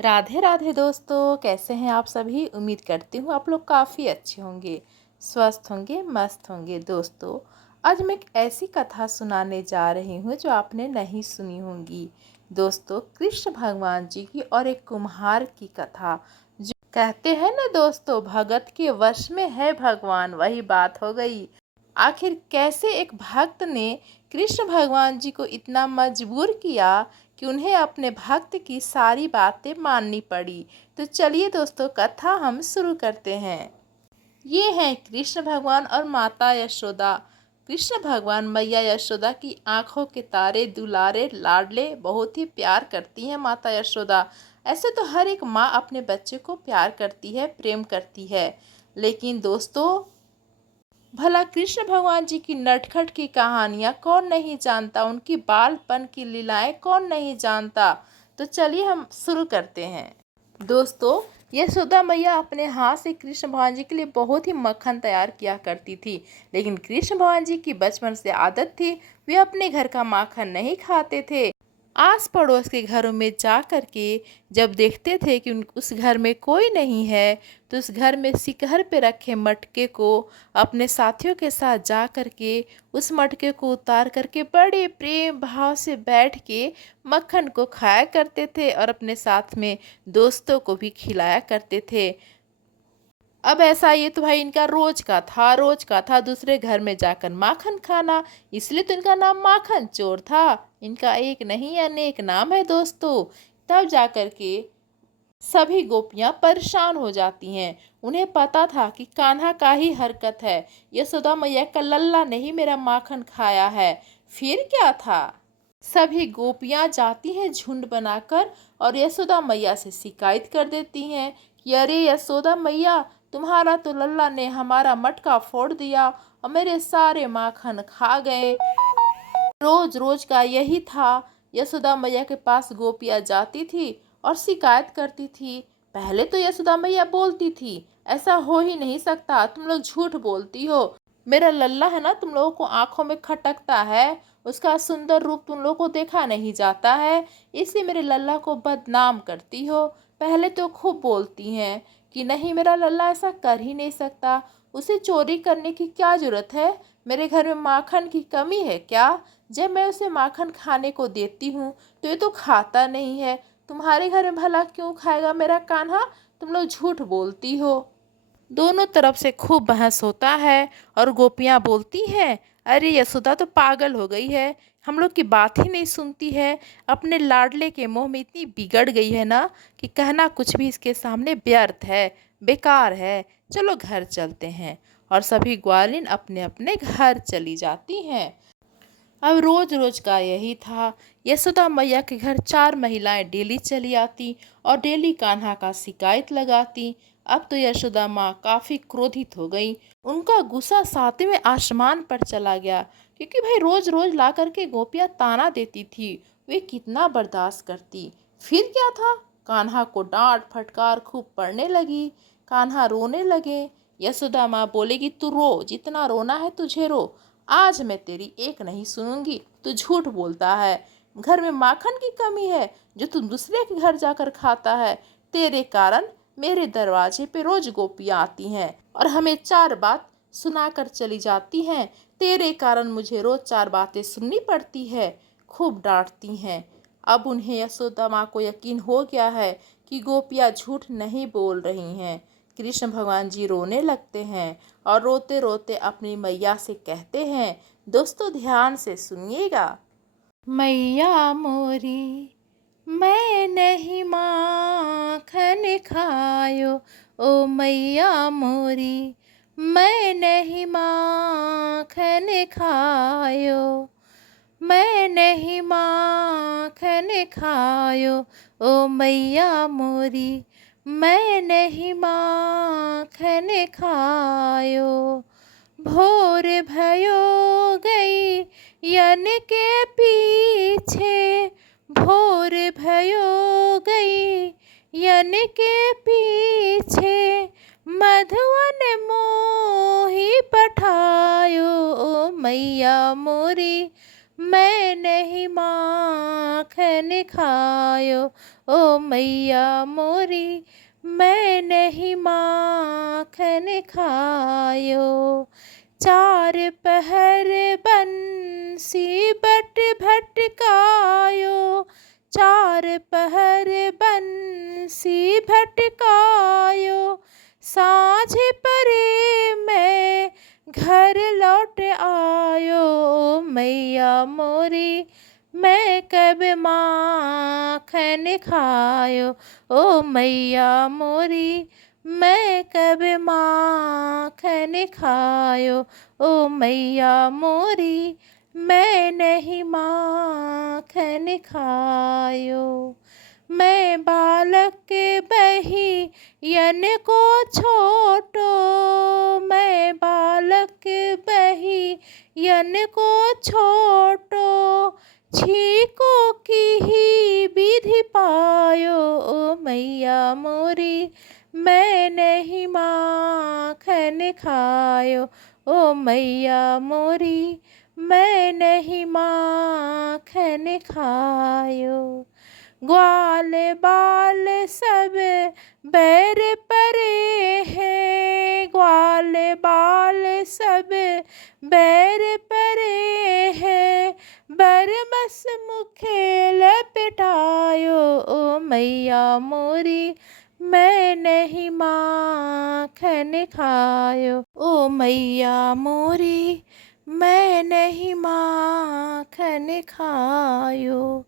राधे राधे दोस्तों, कैसे हैं आप सभी। उम्मीद करती हूँ आप लोग काफ़ी अच्छे होंगे, स्वस्थ होंगे, मस्त होंगे। दोस्तों, आज मैं एक ऐसी कथा सुनाने जा रही हूँ जो आपने नहीं सुनी होंगी। दोस्तों, कृष्ण भगवान जी की और एक कुम्हार की कथा। जो कहते हैं ना दोस्तों, भगत के वश में है भगवान, वही बात हो गई। आखिर कैसे एक भक्त ने कृष्ण भगवान जी को इतना मजबूर किया कि उन्हें अपने भक्त की सारी बातें माननी पड़ी। तो चलिए दोस्तों, कथा हम शुरू करते हैं। ये हैं कृष्ण भगवान और माता यशोदा। कृष्ण भगवान मैया यशोदा की आंखों के तारे, दुलारे, लाडले, बहुत ही प्यार करती हैं माता यशोदा। ऐसे तो हर एक माँ अपने बच्चे को प्यार करती है, प्रेम करती है। लेकिन दोस्तों, भला कृष्ण भगवान जी की नटखट की कहानियाँ कौन नहीं जानता, उनकी बालपन की लीलाएं कौन नहीं जानता। तो चलिए हम शुरू करते हैं। दोस्तों, यशोदा मैया अपने हाथ से कृष्ण भगवान जी के लिए बहुत ही मक्खन तैयार किया करती थी। लेकिन कृष्ण भगवान जी की बचपन से आदत थी, वे अपने घर का माखन नहीं खाते थे। आस पड़ोस के घरों में जा कर के जब देखते थे कि उस घर में कोई नहीं है, तो उस घर में शिखर पे रखे मटके को अपने साथियों के साथ जा कर के उस मटके को उतार करके बड़े प्रेम भाव से बैठ के मक्खन को खाया करते थे और अपने साथ में दोस्तों को भी खिलाया करते थे। अब ऐसा ये तो भाई इनका रोज का था दूसरे घर में जाकर माखन खाना, इसलिए तो इनका नाम माखन चोर था। इनका एक नहीं अनेक नाम है दोस्तों। तब जाकर के सभी गोपियां परेशान हो जाती हैं। उन्हें पता था कि कान्हा का ही हरकत है, यशोदा मैया का लल्ला नहीं मेरा माखन खाया है। फिर क्या था, सभी गोपियां जाती हैं झुंड बनाकर और यशोदा मैया से शिकायत कर देती हैं कि अरे यशोदा मैया, तुम्हारा तो लल्ला ने हमारा मटका फोड़ दिया और मेरे सारे माखन खा गए। रोज रोज का यही था। यशोदा मैया के पास गोपियाँ जाती थी और शिकायत करती थी। पहले तो यशोदा मैया बोलती थी, ऐसा हो ही नहीं सकता, तुम लोग झूठ बोलती हो। मेरा लल्ला है ना, तुम लोगों को आंखों में खटकता है, उसका सुंदर रूप तुम लोगों को देखा नहीं जाता है, इसलिए मेरे लल्ला को बदनाम करती हो। पहले तो खूब बोलती हैं कि नहीं, मेरा लल्ला ऐसा कर ही नहीं सकता, उसे चोरी करने की क्या जरूरत है, मेरे घर में माखन की कमी है क्या। जब मैं उसे माखन खाने को देती हूँ तो ये तो खाता नहीं है, तुम्हारे घर में भला क्यों खाएगा मेरा कान्हा, तुम लोग झूठ बोलती हो। दोनों तरफ से खूब बहस होता है और गोपियाँ बोलती हैं, अरे यशोदा तो पागल हो गई है, हम लोग की बात ही नहीं सुनती है, अपने लाडले के मोह में इतनी बिगड़ गई है ना कि कहना कुछ भी इसके सामने व्यर्थ है, बेकार है, चलो घर चलते हैं। और सभी ग्वालिन अपने अपने घर चली जाती हैं। अब रोज रोज का यही था। यशोदा मैया के घर चार महिलाएं डेली चली आती और डेली कान्हा का शिकायत लगाती। अब तो यशोदा माँ काफ़ी क्रोधित हो गई। उनका गुस्सा सातवें आसमान पर चला गया, क्योंकि भाई रोज रोज ला करके गोपियाँ ताना देती थी, वे कितना बर्दाश्त करती। फिर क्या था, कान्हा को डांट फटकार खूब पड़ने लगी। कान्हा रोने लगे। यशोदा माँ बोलेगी, तू रो, जितना रोना है तुझे रो, आज मैं तेरी एक नहीं सुनूंगी, तू झूठ बोलता है, घर में माखन की कमी है जो तू दूसरे के घर जाकर खाता है, तेरे कारण मेरे दरवाजे पे रोज गोपियाँ आती हैं और हमें चार बात सुनाकर चली जाती हैं, तेरे कारण मुझे रोज चार बातें सुननी पड़ती है। खूब डांटती हैं। अब उन्हें यशोदा माँ को यकीन हो गया है कि गोपियाँ झूठ नहीं बोल रही हैं। कृष्ण भगवान जी रोने लगते हैं और रोते रोते अपनी मैया से कहते हैं। दोस्तों, ध्यान से सुनिएगा। मैया मोरी, मैं नहीं माखन खायो, ओ मैया मोरी, मैं नहीं माखन खायो, मैं नहीं माखन खायो, ओ मैया मोरी, मैं नहीं माखन खायो। भोर भयो गई यन के पीछे, भोर भयो गई यन के पीछे, मधुवन मोही पठायो, ओ मैया मोरी, मैं नहीं माखन खायो, ओ मैया मोरी, मैं नहीं माखन खायो। चार पहर बंसी बट भटकायो, चार पहर बंसी भटकायो। साँझ परे मैं घर लौट आयो, मैया मोरी, मैं कब माखन खायो। ओ मैया मोरी, मैं कब माखन खायो। ओ मैया मोरी, मैं नहीं माखन खायो। मैं बालक बहियन को छोटो, मैं बालक बहियन को छोटो। छीको की ही विधि पायो, ओ मैया मोरी, मैं नहीं माखन खायो। ओ मैया मोरी, मैं नहीं माखन खायो। ग्वाल बाल सब बैर परे हैं, ग्वाल बाल सब बैर परे हैं। बरमस मुखे लपेटायो, ओ मैया मोरी, मैं नहीं माखन खायो। ओ मैया मोरी, मैं नहीं माखन खायो।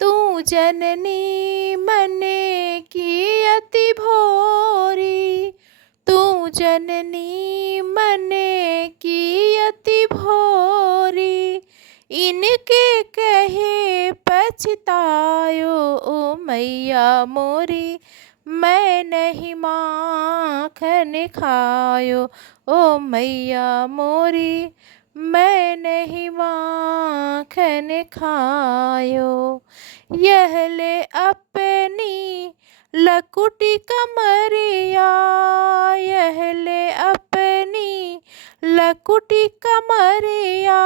तू जननी मन की अति भोरी, तू जननी मन की अति भोरी। इनके कहे पछतायो, ओ मैया मोरी, मैं नहीं माखन खायो। ओ मैया मोरी, मैं नहीं माखन खायो। यह ले अपनी लकुटी कमरिया, यह ले अपनी लकुटी कमरिया।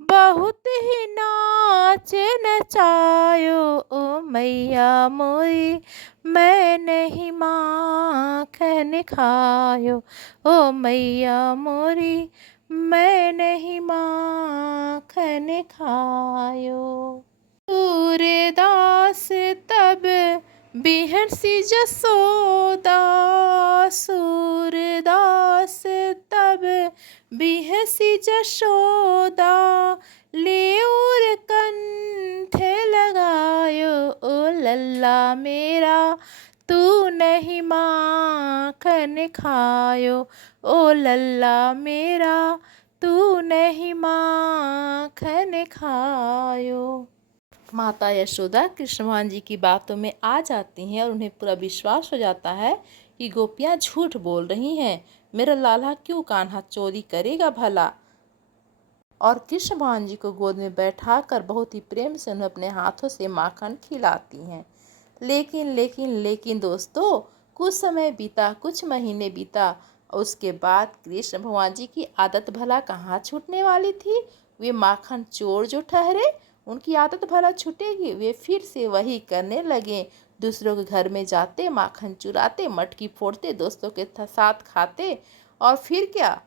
बहुत ही नाच नचायो, ओ मैया मोरी, मैं नहीं माखन खायो। ओ मैया मोरी, मैं नहीं माखन खायो। सूरदास तब बिहसी जसोदा, सूरदास तब बिहसी जशोदा। लेउर कंठ लगायो, ओ लल्ला मेरा, तू नहीं माखन खायो। ओ लल्ला मेरा, तू नहीं माखन खायो। माता यशोदा कृष्ण भगवान जी की बातों में आ जाती हैं और उन्हें पूरा विश्वास हो जाता है कि गोपियाँ झूठ बोल रही हैं। मेरा लाला क्यों कान्हा चोरी करेगा भला। और कृष्ण भगवान जी को गोद में बैठाकर बहुत ही प्रेम से उन्हें अपने हाथों से माखन खिलाती हैं। लेकिन दोस्तों, कुछ समय बीता, कुछ महीने बीता, उसके बाद कृष्ण भगवान जी की आदत भला कहाँ छूटने वाली थी। वे माखन चोर जो ठहरे, उनकी आदत भला छूटेगी। वे फिर से वही करने लगे। दूसरों के घर में जाते, माखन चुराते, मटकी फोड़ते, दोस्तों के साथ खाते। और फिर क्या,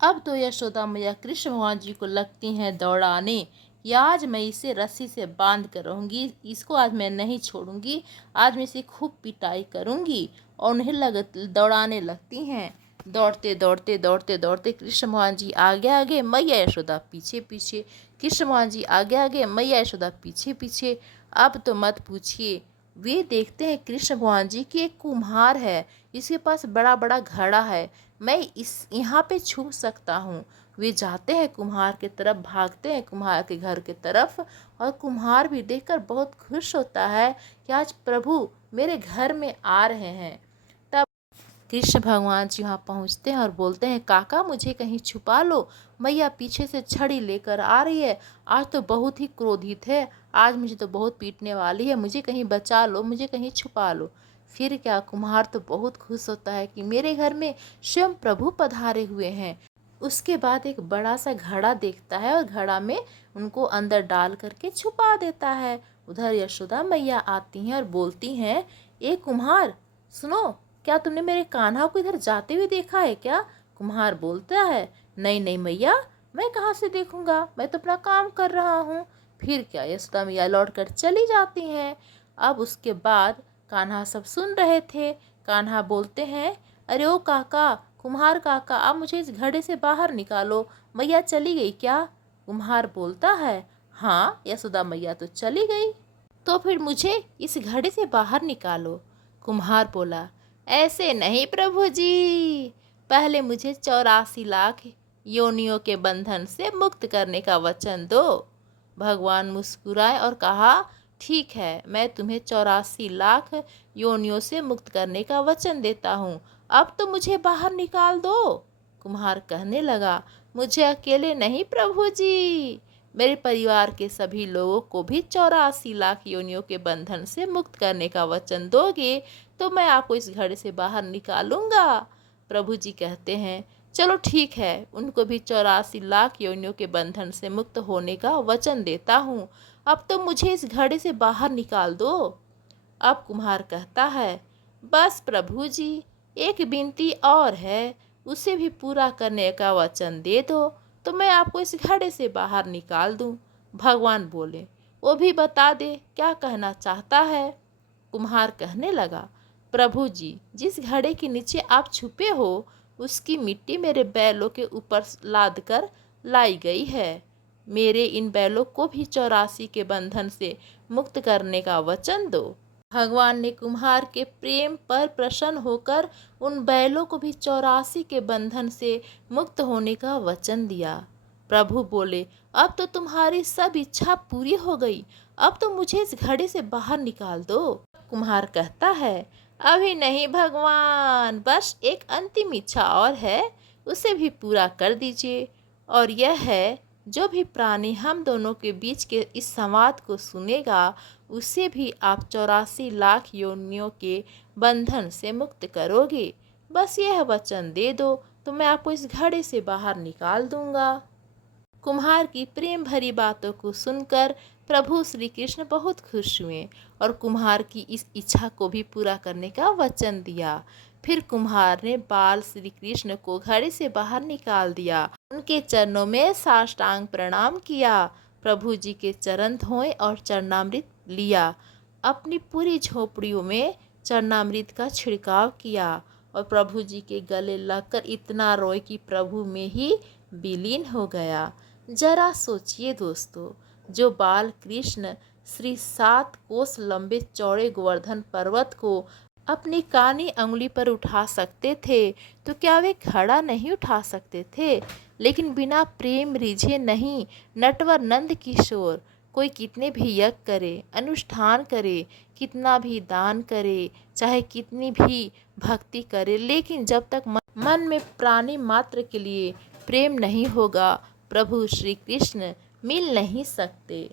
अब तो यशोदा मैया कृष्ण भगवान जी को लगती हैं दौड़ाने कि आज मैं इसे रस्सी से बांध कर रहूँगी, इसको आज मैं नहीं छोड़ूंगी, आज मैं इसे खूब पिटाई करूँगी। और उन्हें दौड़ाने लगती हैं। दौड़ते दौड़ते दौड़ते दौड़ते कृष्ण भगवान जी आगे आगे, मैया यशोदा पीछे पीछे। कृष्ण भगवान जी आगे आगे, मैया यशोदा पीछे पीछे। अब तो मत पूछिए। वे देखते हैं कृष्ण भगवान जी की एक कुम्हार है, इसके पास बड़ा बड़ा घड़ा है, मैं इस यहाँ पे छू सकता हूँ। वे जाते हैं कुम्हार के तरफ, भागते हैं कुम्हार के घर के तरफ। और कुम्हार भी देखकर बहुत खुश होता है कि आज प्रभु मेरे घर में आ रहे हैं। तब कृष्ण भगवान जी वहाँ पहुँचते हैं और बोलते हैं, काका मुझे कहीं छुपा लो, मैया पीछे से छड़ी लेकर आ रही है, आज तो बहुत ही क्रोधित है, आज मुझे तो बहुत पीटने वाली है, मुझे कहीं बचा लो, मुझे कहीं छुपा लो। फिर क्या, कुम्हार तो बहुत खुश होता है कि मेरे घर में स्वयं प्रभु पधारे हुए हैं। उसके बाद एक बड़ा सा घड़ा देखता है और घड़ा में उनको अंदर डाल करके छुपा देता है। उधर यशोदा मैया आती हैं और बोलती हैं, ए कुम्हार सुनो, क्या तुमने मेरे कान्हा को इधर जाते हुए देखा है क्या? कुम्हार बोलता है, नहीं नहीं मैया, मैं कहाँ से देखूंगा, मैं तो अपना काम कर रहा हूँ। फिर क्या, यशोदा मैया लौट कर चली जाती हैं। अब उसके बाद कान्हा सब सुन रहे थे। कान्हा बोलते हैं, अरे ओ काका, कुम्हार काका, आप मुझे इस घड़े से बाहर निकालो, मैया चली गई क्या? कुम्हार बोलता है, हाँ यशोदा मैया तो चली गई, तो फिर मुझे इस घड़े से बाहर निकालो। कुम्हार बोला, ऐसे नहीं प्रभु जी, पहले मुझे 84 लाख योनियों के बंधन से मुक्त करने का वचन दो। भगवान मुस्कुराए और कहा, ठीक है, मैं तुम्हें 84 लाख योनियों से मुक्त करने का वचन देता हूँ, अब तो मुझे बाहर निकाल दो। कुम्हार कहने लगा, मुझे अकेले नहीं प्रभु जी, मेरे परिवार के सभी लोगों को भी 84 लाख योनियों के बंधन से मुक्त करने का वचन दोगे तो मैं आपको इस घड़े से बाहर निकालूंगा। प्रभु जी कहते हैं, चलो ठीक है, उनको भी 84 लाख योनियों के बंधन से मुक्त होने का वचन देता हूँ, अब तो मुझे इस घड़े से बाहर निकाल दो। अब कुम्हार कहता है, बस प्रभु जी, एक विनती और है, उसे भी पूरा करने का वचन दे दो तो मैं आपको इस घड़े से बाहर निकाल दूं। भगवान बोले, वो भी बता दे क्या कहना चाहता है। कुम्हार कहने लगा, प्रभु जी, जिस घड़े के नीचे आप छुपे हो उसकी मिट्टी मेरे बैलों के ऊपर लाद कर लाई गई है, मेरे इन बैलों को भी 84 के बंधन से मुक्त करने का वचन दो। भगवान ने कुम्हार के प्रेम पर प्रसन्न होकर उन बैलों को भी 84 के बंधन से मुक्त होने का वचन दिया। प्रभु बोले, अब तो तुम्हारी सब इच्छा पूरी हो गई, अब तो मुझे इस घड़े से बाहर निकाल दो। कुम्हार कहता है, अभी नहीं भगवान, बस एक अंतिम इच्छा और है, उसे भी पूरा कर दीजिए, और यह है, जो भी प्राणी हम दोनों के बीच के इस संवाद को सुनेगा उसे भी आप 84 लाख योनियों के बंधन से मुक्त करोगे। बस यह वचन दे दो तो मैं आपको इस घड़े से बाहर निकाल दूंगा। कुम्हार की प्रेम भरी बातों को सुनकर प्रभु श्री कृष्ण बहुत खुश हुए और कुम्हार की इस इच्छा को भी पूरा करने का वचन दिया। फिर कुम्हार ने बाल श्री कृष्ण को घड़े से बाहर निकाल दिया, उनके चरणों में साष्टांग प्रणाम किया, प्रभु जी के चरण धोए और चरणामृत लिया, अपनी पूरी झोपड़ियों में चरणामृत का छिड़काव किया और प्रभु जी के गले लगकर इतना रोए कि प्रभु में ही विलीन हो गया। जरा सोचिए दोस्तों, जो बाल कृष्ण श्री 7 कोस लंबे चौड़े गोवर्धन पर्वत को अपनी कानी अंगुली पर उठा सकते थे तो क्या वे घड़ा नहीं उठा सकते थे? लेकिन बिना प्रेम रिझे नहीं, नटवर नंद किशोर कोई कितने भी यज्ञ करे, अनुष्ठान करे, कितना भी दान करे, चाहे कितनी भी भक्ति करे, लेकिन जब तक मन में प्राणी मात्र के लिए प्रेम नहीं होगा, प्रभु श्री कृष्ण मिल नहीं सकते।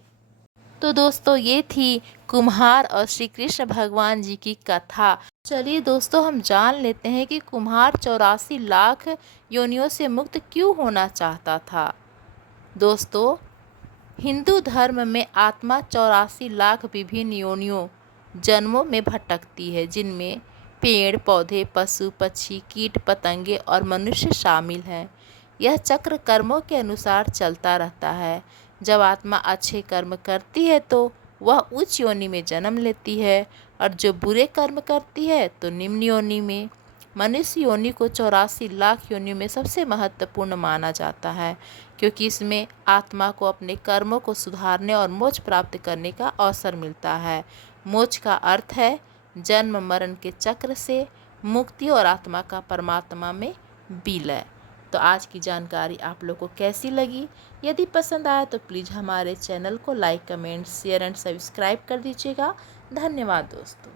तो दोस्तों, ये थी कुम्हार और श्री कृष्ण भगवान जी की कथा। चलिए दोस्तों, हम जान लेते हैं कि कुम्हार 84 लाख योनियों से मुक्त क्यों होना चाहता था। दोस्तों, हिंदू धर्म में आत्मा 84 लाख विभिन्न योनियों जन्मों में भटकती है, जिनमें पेड़ पौधे, पशु पक्षी, कीट पतंगे और मनुष्य शामिल हैं। यह चक्र कर्मों के अनुसार चलता रहता है। जब आत्मा अच्छे कर्म करती है तो वह उच्च योनि में जन्म लेती है, और जो बुरे कर्म करती है तो निम्न योनि में। मनुष्य योनि को 84 लाख योनियों में सबसे महत्वपूर्ण माना जाता है, क्योंकि इसमें आत्मा को अपने कर्मों को सुधारने और मोक्ष प्राप्त करने का अवसर मिलता है। मोक्ष का अर्थ है जन्म मरण के चक्र से मुक्ति और आत्मा का परमात्मा में विलय। तो आज की जानकारी आप लोग को कैसी लगी? यदि पसंद आया तो प्लीज़ हमारे चैनल को like, comment, share and subscribe कर दीजिएगा। धन्यवाद दोस्तों।